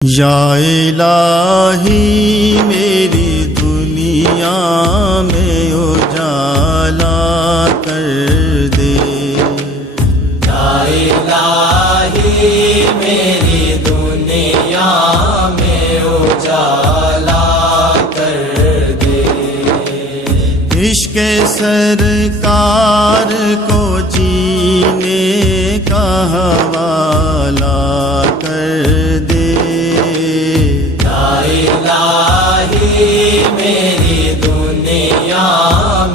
یا الہی میری دنیا میں اجالا کر دے، یا الہی میری دنیا میں اجالا کر دے، عشق سرکار کو جینے کا حوالہ کر دے، الہی میری دنیا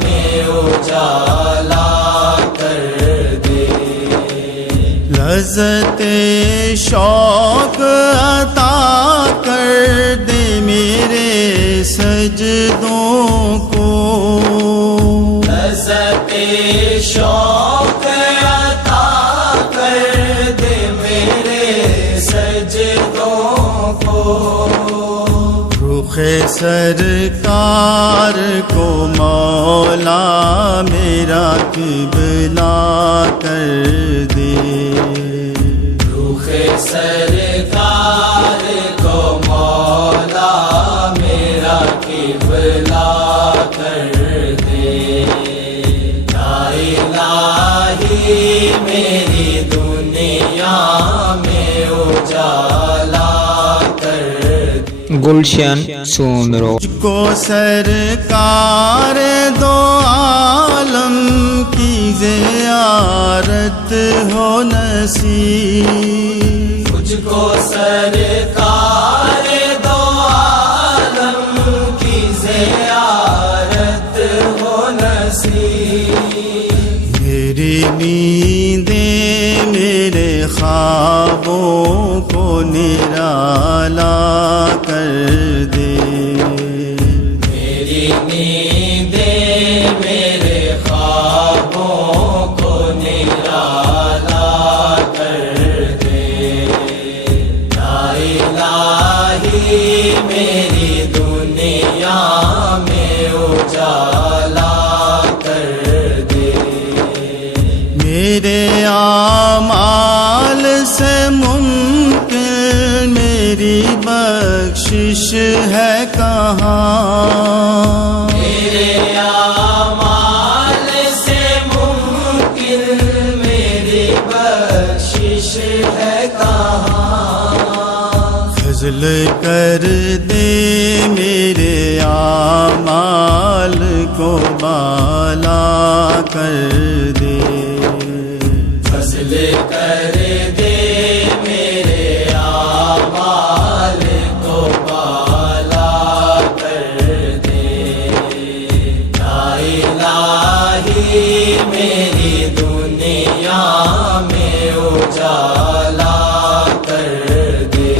میں اجالا کر دے، لذت شوق عطا کر دے میرے سجدوں کو، لذت شوق عطا کر دے میرے سجدوں کو، رخ سرکار کو مولا میرا قبلہ کر دے، رخ سرکار کو مولا میرا قبلہ کر دے، یا الہی میری دنیا میں اجالا کر دے۔ گلشن سومرو مجھ کو سرکار دو عالم کی زیارت ہو نصیب، مجھ کو سرکار دو عالم کی زیارت ہو نصیب، میری نیندیں میرے خوابوں کو نرالا کر دے، میری نیندیں میرے خوابوں کو نرالا کر دے، یا الہی میری دنیا میں اجالا کر دے، میرے اعمال سے ممکن میری بخشش ہے کہاں، میرے اعمال سے ممکن میری بخشش ہے کہاں، فضل کر دے میرے اعمال کو بالا کر دے، فضل کر دے میرے اعمال کو بالا کر دے، یا الہی میری دنیا میں اجالا کر دے،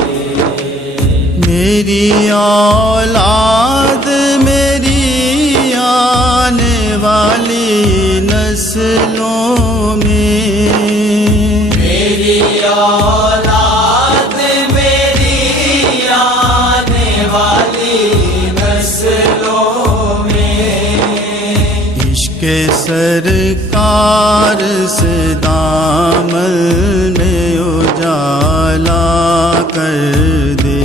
میری اولاد میری آنے والی نسلوں میں، میری اولاد میری آنے والی نسلوں میں، عشق سرکار سے دامن میں اجالا کر دے،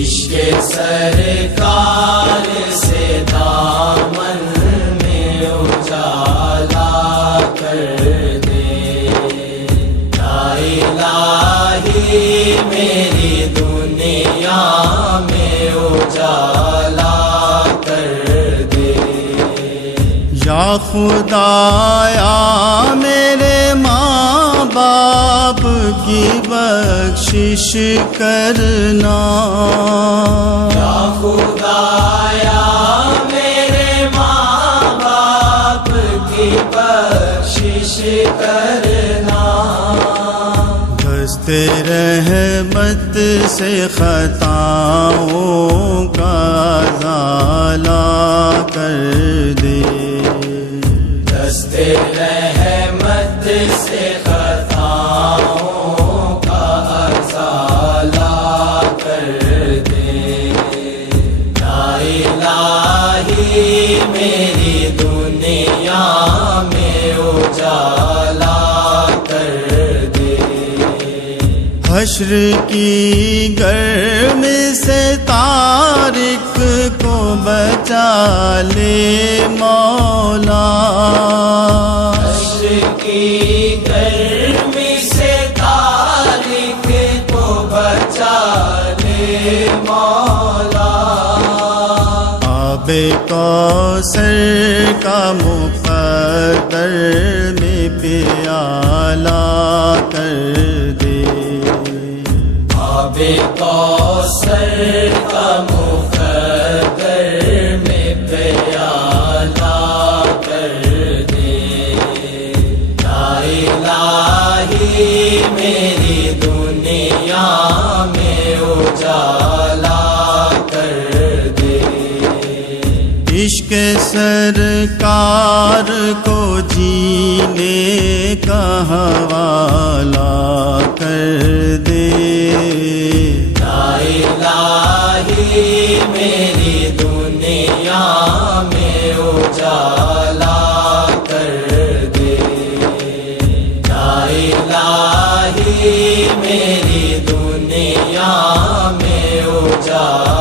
عشق سرکار سے دامن میں اجالا کر دے، یا الہی میری دنیا میں اجالا کر دے، یا خدایا میرے ماں باپ کی بخشش کرنا، یا خدایا میرے ماں باپ کی بخشش کرنا، دست رحمت سے خطاؤں کا ازالہ کر دے، دست رحمت سے خطاؤں کا ازالہ کر دے، یا الہی میری دنیا میں اجالا کر دے، حشر حشر کی گرم سے تارک کو بچا لے مولا، حشر کی گرمی سے تاریخ کو بچا لے مولا، آب کوثر کا مقدر میں پیالہ کر دے، آب کوثر کا مقدر میں پیالہ کر دے، یا الہی میری دنیا میں اجالا کر دے، عشق سرکار کو جینے کا حوالہ کر دے، یا الہی میری دنیا میں اجالا کر دے، یا الہی میری دنیا میں اجالا